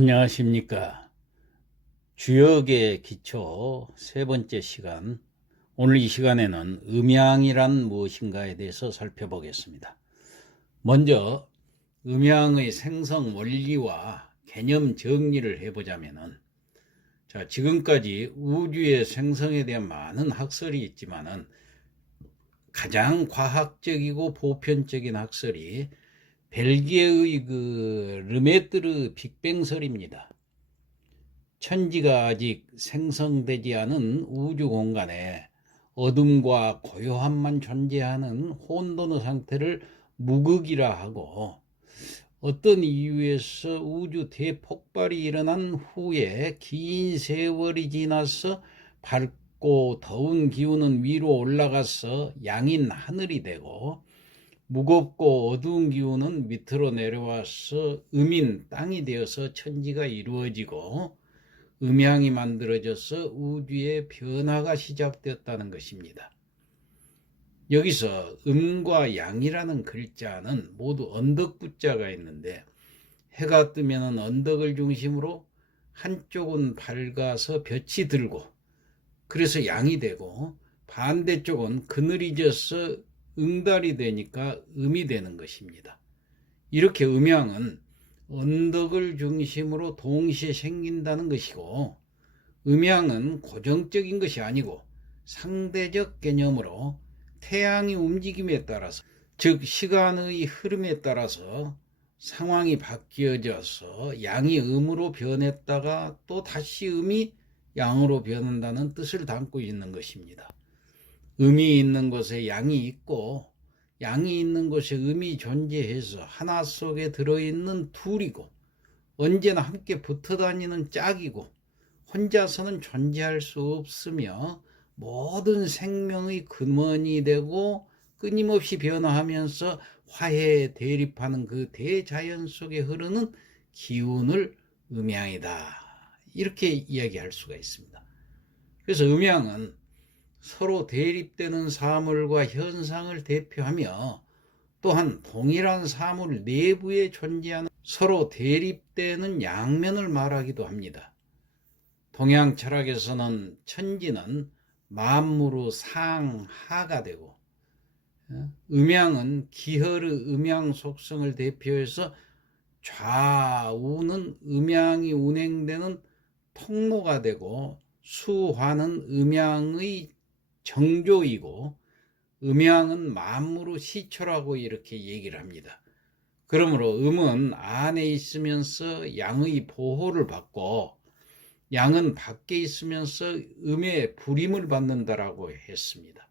안녕하십니까. 주역의 기초 세 번째 시간. 오늘 이 시간에는 음양이란 무엇인가에 대해서 살펴보겠습니다. 먼저 음양의 생성 원리와 개념 정리를 해보자면은, 지금까지 우주의 생성에 대한 많은 학설이 있지만은 가장 과학적이고 보편적인 학설이 벨기에의 르메트르 빅뱅설입니다. 천지가 아직 생성되지 않은 우주 공간에 어둠과 고요함만 존재하는 혼돈의 상태를 무극이라 하고, 어떤 이유에서 우주 대폭발이 일어난 후에 긴 세월이 지나서 밝고 더운 기운은 위로 올라가서 양인 하늘이 되고, 무겁고 어두운 기운은 밑으로 내려와서 음인 땅이 되어서 천지가 이루어지고 음양이 만들어져서 우주의 변화가 시작되었다는 것입니다. 여기서 음과 양이라는 글자는 모두 언덕붙자가 있는데, 해가 뜨면 언덕을 중심으로 한쪽은 밝아서 볕이 들고 그래서 양이 되고, 반대쪽은 그늘이 져서 응달이 되니까 음이 되는 것입니다. 이렇게 음양은 언덕을 중심으로 동시에 생긴다는 것이고, 음양은 고정적인 것이 아니고 상대적 개념으로 태양의 움직임에 따라서, 즉 시간의 흐름에 따라서 상황이 바뀌어져서 양이 음으로 변했다가 또 다시 음이 양으로 변한다는 뜻을 담고 있는 것입니다. 음이 있는 곳에 양이 있고 양이 있는 곳에 음이 존재해서 하나 속에 들어있는 둘이고, 언제나 함께 붙어 다니는 짝이고, 혼자서는 존재할 수 없으며 모든 생명의 근원이 되고 끊임없이 변화하면서 화해 대립하는 그 대자연 속에 흐르는 기운을 음양이다, 이렇게 이야기할 수가 있습니다. 그래서 음양은 서로 대립되는 사물과 현상을 대표하며, 또한 동일한 사물 내부에 존재하는 서로 대립되는 양면을 말하기도 합니다. 동양 철학에서는 천지는 만물의 상하가 되고, 음양은 기혈의 음양 속성을 대표해서 좌우는 음양이 운행되는 통로가 되고, 수화는 음양의 정조이고, 음양은 만물의 시초라고 이렇게 얘기를 합니다. 그러므로 음은 안에 있으면서 양의 보호를 받고, 양은 밖에 있으면서 음의 불임을 받는다라고 했습니다.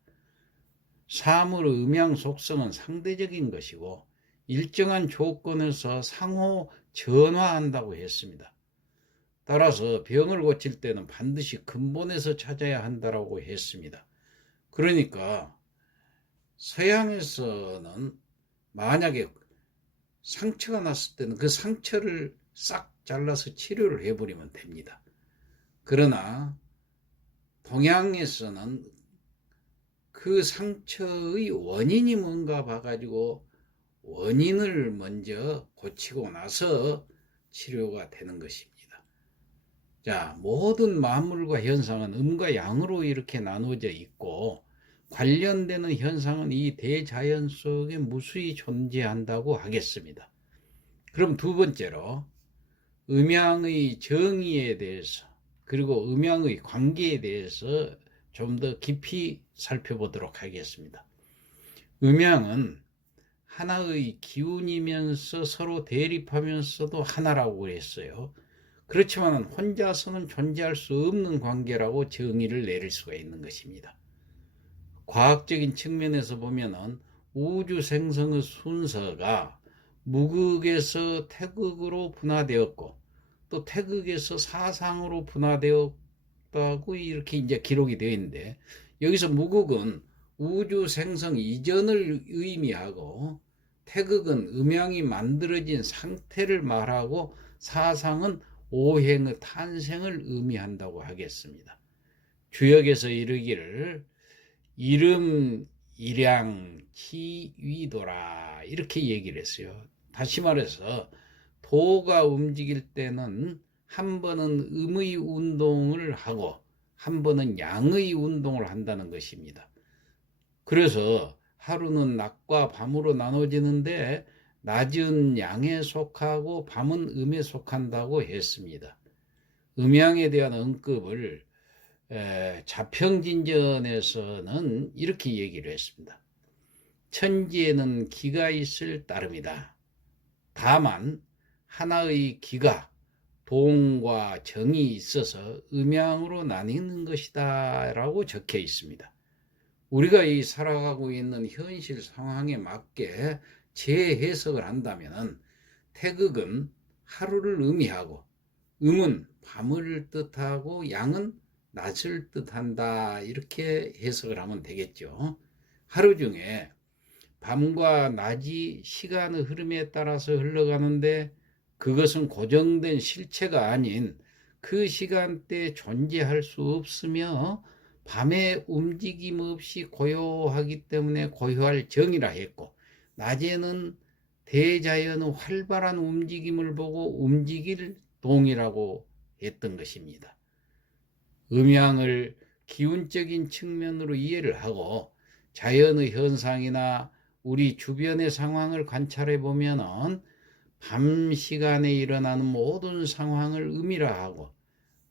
사물의 음양 속성은 상대적인 것이고 일정한 조건에서 상호 전화한다고 했습니다. 따라서 병을 고칠 때는 반드시 근본에서 찾아야 한다고 했습니다. 그러니까 서양에서는 만약에 상처가 났을 때는 그 상처를 싹 잘라서 치료를 해버리면 됩니다. 그러나 동양에서는 그 상처의 원인이 뭔가 봐가지고 원인을 먼저 고치고 나서 치료가 되는 것입니다. 모든 만물과 현상은 음과 양으로 이렇게 나누어져 있고, 관련되는 현상은 이 대자연 속에 무수히 존재한다고 하겠습니다. 그럼 두 번째로 음양의 정의에 대해서, 그리고 음양의 관계에 대해서 좀 더 깊이 살펴보도록 하겠습니다. 음양은 하나의 기운이면서 서로 대립하면서도 하나라고 했어요. 그렇지만 혼자서는 존재할 수 없는 관계라고 정의를 내릴 수가 있는 것입니다. 과학적인 측면에서 보면은 우주 생성의 순서가 무극에서 태극으로 분화되었고, 또 태극에서 사상으로 분화되었다고 이렇게 이제 기록이 되어 있는데, 여기서 무극은 우주 생성 이전을 의미하고, 태극은 음양이 만들어진 상태를 말하고, 사상은 오행의 탄생을 의미한다고 하겠습니다. 주역에서 이르기를 이름 일양 치위도라, 이렇게 얘기를 했어요. 다시 말해서 도가 움직일 때는 한 번은 음의 운동을 하고 한 번은 양의 운동을 한다는 것입니다. 그래서 하루는 낮과 밤으로 나눠지는데 낮은 양에 속하고 밤은 음에 속한다고 했습니다. 음양에 대한 언급을 자평진전에서는 이렇게 얘기를 했습니다. 천지에는 기가 있을 따름이다. 다만 하나의 기가 동과 정이 있어서 음양으로 나뉘는 것이다 라고 적혀 있습니다. 우리가 이 살아가고 있는 현실 상황에 맞게 재해석을 한다면 태극은 하루를 의미하고 음은 밤을 뜻하고 양은 낮을 뜻한다 이렇게 해석을 하면 되겠죠. 하루 중에 밤과 낮이 시간의 흐름에 따라서 흘러가는데 그것은 고정된 실체가 아닌 그 시간대에 존재할 수 없으며 밤에 움직임 없이 고요하기 때문에 고요할 정이라 했고 낮에는 대자연의 활발한 움직임을 보고 움직일 동이라고 했던 것입니다. 음양을 기운적인 측면으로 이해를 하고 자연의 현상이나 우리 주변의 상황을 관찰해 보면 밤 시간에 일어나는 모든 상황을 음이라 하고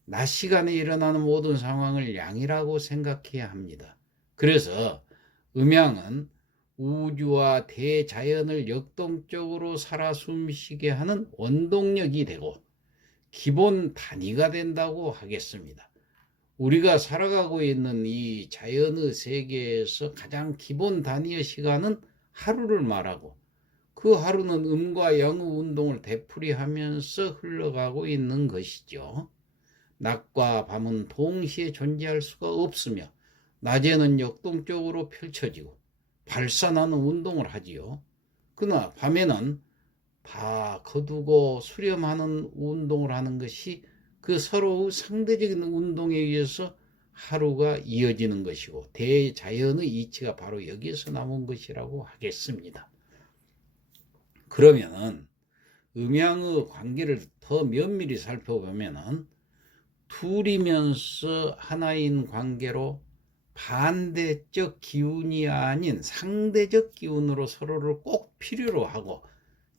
낮 시간에 일어나는 모든 상황을 양이라고 생각해야 합니다. 그래서 음양은 우주와 대자연을 역동적으로 살아 숨쉬게 하는 원동력이 되고 기본 단위가 된다고 하겠습니다. 우리가 살아가고 있는 이 자연의 세계에서 가장 기본 단위의 시간은 하루를 말하고 그 하루는 음과 양의 운동을 되풀이하면서 흘러가고 있는 것이죠. 낮과 밤은 동시에 존재할 수가 없으며 낮에는 역동적으로 펼쳐지고 발산하는 운동을 하지요. 그러나 밤에는 다 거두고 수렴하는 운동을 하는 것이 그 서로의 상대적인 운동에 의해서 하루가 이어지는 것이고 대자연의 이치가 바로 여기에서 나온 것이라고 하겠습니다. 그러면은 음양의 관계를 더 면밀히 살펴보면은 둘이면서 하나인 관계로 반대적 기운이 아닌 상대적 기운으로 서로를 꼭 필요로 하고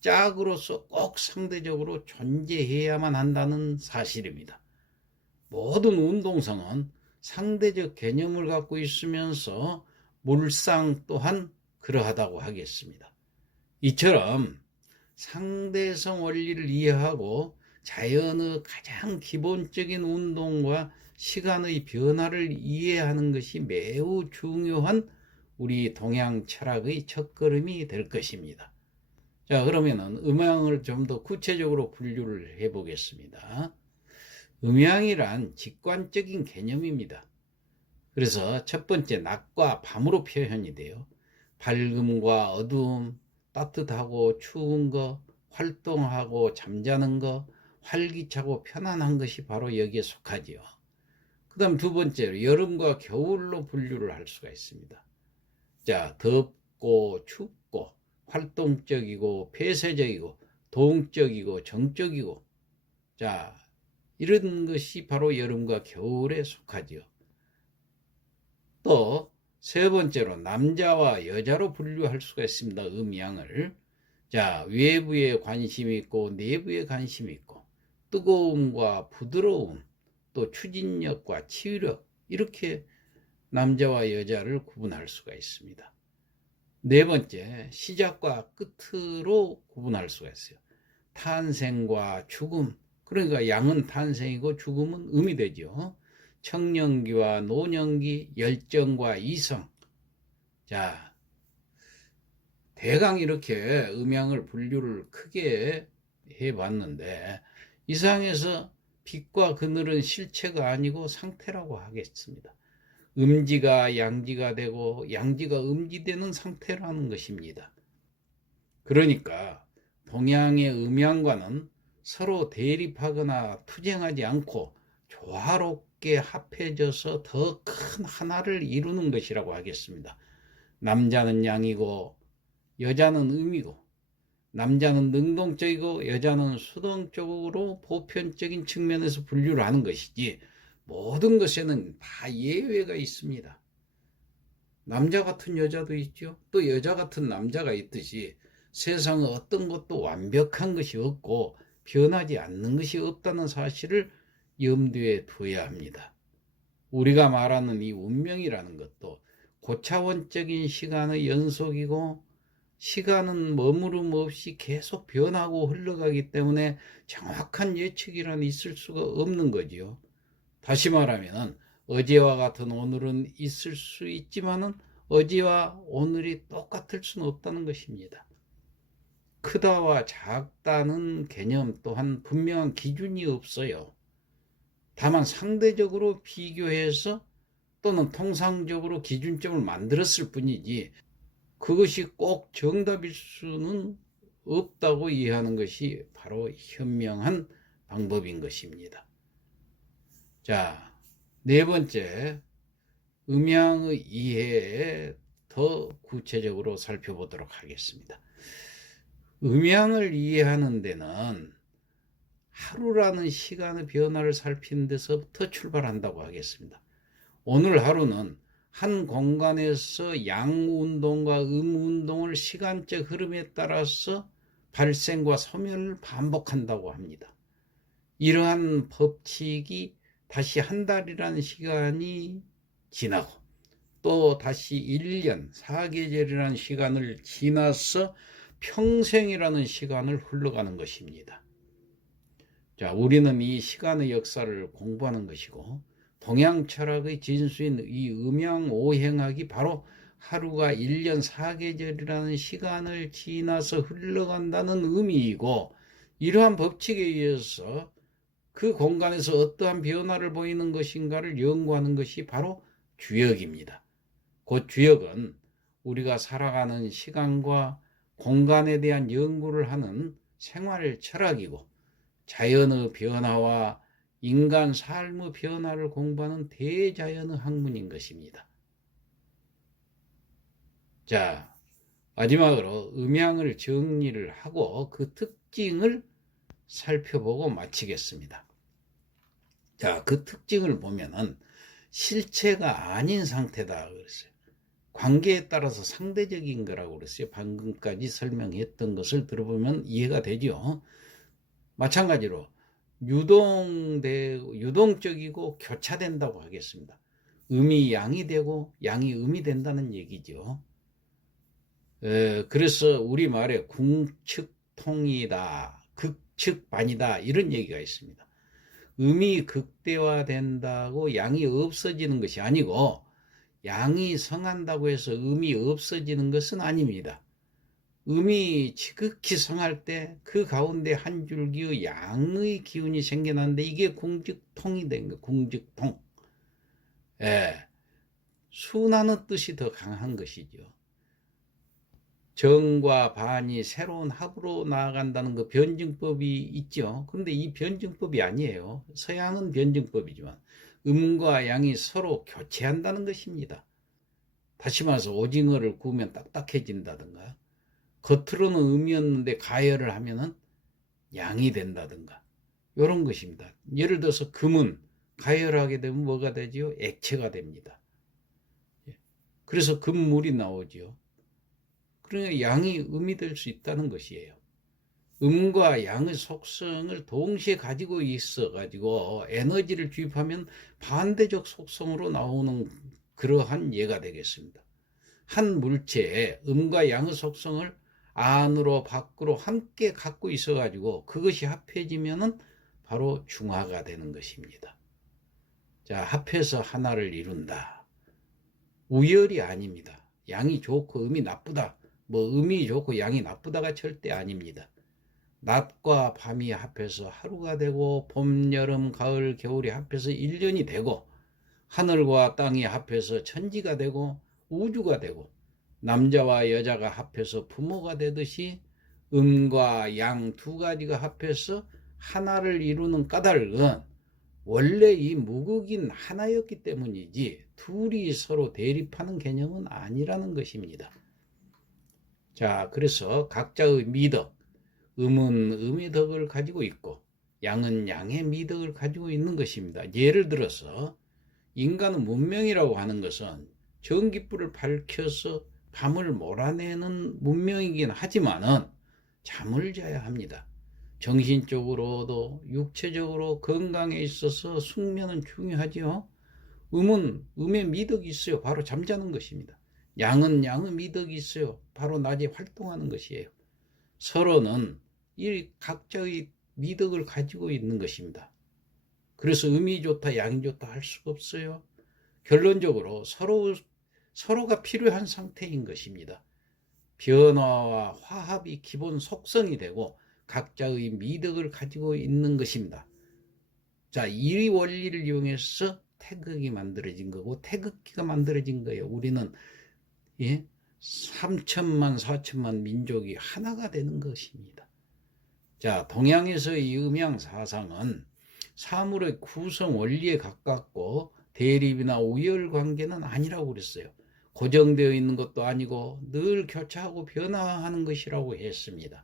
짝으로서 꼭 상대적으로 존재해야만 한다는 사실입니다. 모든 운동성은 상대적 개념을 갖고 있으면서 물상 또한 그러하다고 하겠습니다. 이처럼 상대성 원리를 이해하고 자연의 가장 기본적인 운동과 시간의 변화를 이해하는 것이 매우 중요한 우리 동양 철학의 첫걸음이 될 것입니다. 자, 그러면은 음양을 좀 더 구체적으로 분류를 해 보겠습니다. 음양이란 직관적인 개념입니다. 그래서 첫 번째 낮과 밤으로 표현이 돼요. 밝음과 어두움, 따뜻하고 추운 거, 활동하고 잠자는 거, 활기차고 편안한 것이 바로 여기에 속하지요. 그 다음 두 번째로 여름과 겨울로 분류를 할 수가 있습니다. 자, 덥고 춥고 활동적이고 폐쇄적이고 동적이고 정적이고 자, 이런 것이 바로 여름과 겨울에 속하지요. 또 세 번째로 남자와 여자로 분류할 수가 있습니다. 음양을. 자, 외부에 관심이 있고 내부에 관심이 있고 뜨거움과 부드러움 또 추진력과 치유력 이렇게 남자와 여자를 구분할 수가 있습니다. 네 번째, 시작과 끝으로 구분할 수가 있어요. 탄생과 죽음, 그러니까 양은 탄생이고 죽음은 음이 되죠. 청년기와 노년기, 열정과 이성. 자, 대강 이렇게 음양을 분류를 크게 해봤는데 이상에서 빛과 그늘은 실체가 아니고 상태라고 하겠습니다. 음지가 양지가 되고 양지가 음지되는 상태라는 것입니다. 그러니까 동양의 음양과는 서로 대립하거나 투쟁하지 않고 조화롭게 합해져서 더 큰 하나를 이루는 것이라고 하겠습니다. 남자는 양이고 여자는 음이고 남자는 능동적이고 여자는 수동적으로 보편적인 측면에서 분류를 하는 것이지 모든 것에는 다 예외가 있습니다. 남자 같은 여자도 있죠. 또 여자 같은 남자가 있듯이 세상에 어떤 것도 완벽한 것이 없고 변하지 않는 것이 없다는 사실을 염두에 둬야 합니다. 우리가 말하는 이 운명이라는 것도 고차원적인 시간의 연속이고 시간은 머무름 없이 계속 변하고 흘러가기 때문에 정확한 예측이란 있을 수가 없는 거지요. 다시 말하면 어제와 같은 오늘은 있을 수 있지만은 어제와 오늘이 똑같을 수는 없다는 것입니다. 크다와 작다는 개념 또한 분명한 기준이 없어요. 다만 상대적으로 비교해서 또는 통상적으로 기준점을 만들었을 뿐이지 그것이 꼭 정답일 수는 없다고 이해하는 것이 바로 현명한 방법인 것입니다. 자, 네 번째, 음양의 이해에 더 구체적으로 살펴보도록 하겠습니다. 음양을 이해하는 데는 하루라는 시간의 변화를 살피는 데서부터 출발한다고 하겠습니다. 오늘 하루는 한 공간에서 양운동과 음운동을 시간적 흐름에 따라서 발생과 소멸을 반복한다고 합니다. 이러한 법칙이 다시 한 달이라는 시간이 지나고 또 다시 1년, 4계절이라는 시간을 지나서 평생이라는 시간을 흘러가는 것입니다. 자, 우리는 이 시간의 역사를 공부하는 것이고 동양 철학의 진수인 이 음양오행학이 바로 하루가 1년 4계절이라는 시간을 지나서 흘러간다는 의미이고 이러한 법칙에 의해서 그 공간에서 어떠한 변화를 보이는 것인가를 연구하는 것이 바로 주역입니다. 그 주역은 우리가 살아가는 시간과 공간에 대한 연구를 하는 생활 철학이고 자연의 변화와 인간 삶의 변화를 공부하는 대자연의 학문인 것입니다. 자, 마지막으로 음양을 정리를 하고 그 특징을 살펴보고 마치겠습니다. 자, 그 특징을 보면은 실체가 아닌 상태다 그랬어요. 관계에 따라서 상대적인 거라고 그랬어요. 방금까지 설명했던 것을 들어보면 이해가 되죠. 마찬가지로 유동적이고 교차된다고 하겠습니다. 음이 양이 되고 양이 음이 된다는 얘기죠. 그래서 우리말에 궁측통이다, 극측반이다 이런 얘기가 있습니다. 음이 극대화된다고 양이 없어지는 것이 아니고 양이 성한다고 해서 음이 없어지는 것은 아닙니다. 음이 지극히 성할 때 그 가운데 한 줄기의 양의 기운이 생겨나는데 이게 궁즉통이 된 거예요. 궁즉통. 순하는 뜻이 더 강한 것이죠. 정과 반이 새로운 합으로 나아간다는 그 변증법이 있죠. 그런데 이 변증법이 아니에요. 서양은 변증법이지만 음과 양이 서로 교체한다는 것입니다. 다시 말해서 오징어를 구우면 딱딱해진다든가 겉으로는 음이었는데 가열을 하면은 양이 된다든가 이런 것입니다. 예를 들어서 금은 가열하게 되면 뭐가 되지요? 액체가 됩니다. 그래서 금물이 나오지요. 그러니까 양이 음이 될 수 있다는 것이에요. 음과 양의 속성을 동시에 가지고 있어 가지고 에너지를 주입하면 반대적 속성으로 나오는 그러한 예가 되겠습니다. 한 물체에 음과 양의 속성을 안으로 밖으로 함께 갖고 있어 가지고 그것이 합해지면은 바로 중화가 되는 것입니다. 자, 합해서 하나를 이룬다. 우열이 아닙니다. 양이 좋고 음이 나쁘다. 음이 좋고 양이 나쁘다가 절대 아닙니다. 낮과 밤이 합해서 하루가 되고 봄, 여름, 가을, 겨울이 합해서 1년이 되고 하늘과 땅이 합해서 천지가 되고 우주가 되고 남자와 여자가 합해서 부모가 되듯이 음과 양 두 가지가 합해서 하나를 이루는 까닭은 원래 이 무극인 하나였기 때문이지 둘이 서로 대립하는 개념은 아니라는 것입니다. 자, 그래서 각자의 미덕, 음은 음의 덕을 가지고 있고 양은 양의 미덕을 가지고 있는 것입니다. 예를 들어서 인간의 문명이라고 하는 것은 전기불을 밝혀서 밤을 몰아내는 문명이긴 하지만은 잠을 자야 합니다. 정신적으로도 육체적으로 건강에 있어서 숙면은 중요하지요. 음은 음의 미덕이 있어요. 바로 잠자는 것입니다. 양은 양의 미덕이 있어요. 바로 낮에 활동하는 것이에요. 서로는 이 각자의 미덕을 가지고 있는 것입니다. 그래서 음이 좋다, 양이 좋다 할 수가 없어요. 결론적으로 서로가 필요한 상태인 것입니다. 변화와 화합이 기본 속성이 되고 각자의 미덕을 가지고 있는 것입니다. 자, 이 원리를 이용해서 태극이 만들어진 거고 태극기가 만들어진 거예요. 우리는 3천만 4천만 민족이 하나가 되는 것입니다. 자, 동양에서의 음양 사상은 사물의 구성 원리에 가깝고 대립이나 우열 관계는 아니라고 그랬어요. 고정되어 있는 것도 아니고 늘 교차하고 변화하는 것이라고 했습니다.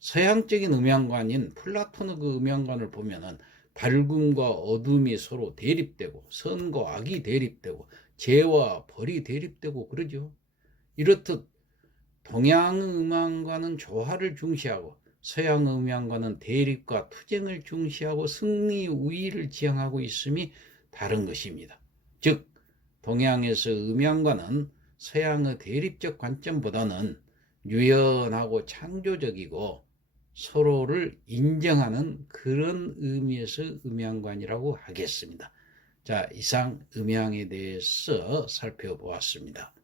서양적인 음양관인 플라톤의 그 음양관을 보면은 밝음과 어둠이 서로 대립되고 선과 악이 대립되고 재와 벌이 대립되고 그러죠. 이렇듯 동양의 음양관은 조화를 중시하고 서양의 음양관은 대립과 투쟁을 중시하고 승리 우위를 지향하고 있음이 다른 것입니다. 즉 동양에서 음양관은 서양의 대립적 관점보다는 유연하고 창조적이고 서로를 인정하는 그런 의미에서 음양관이라고 하겠습니다. 자, 이상 음양에 대해서 살펴보았습니다.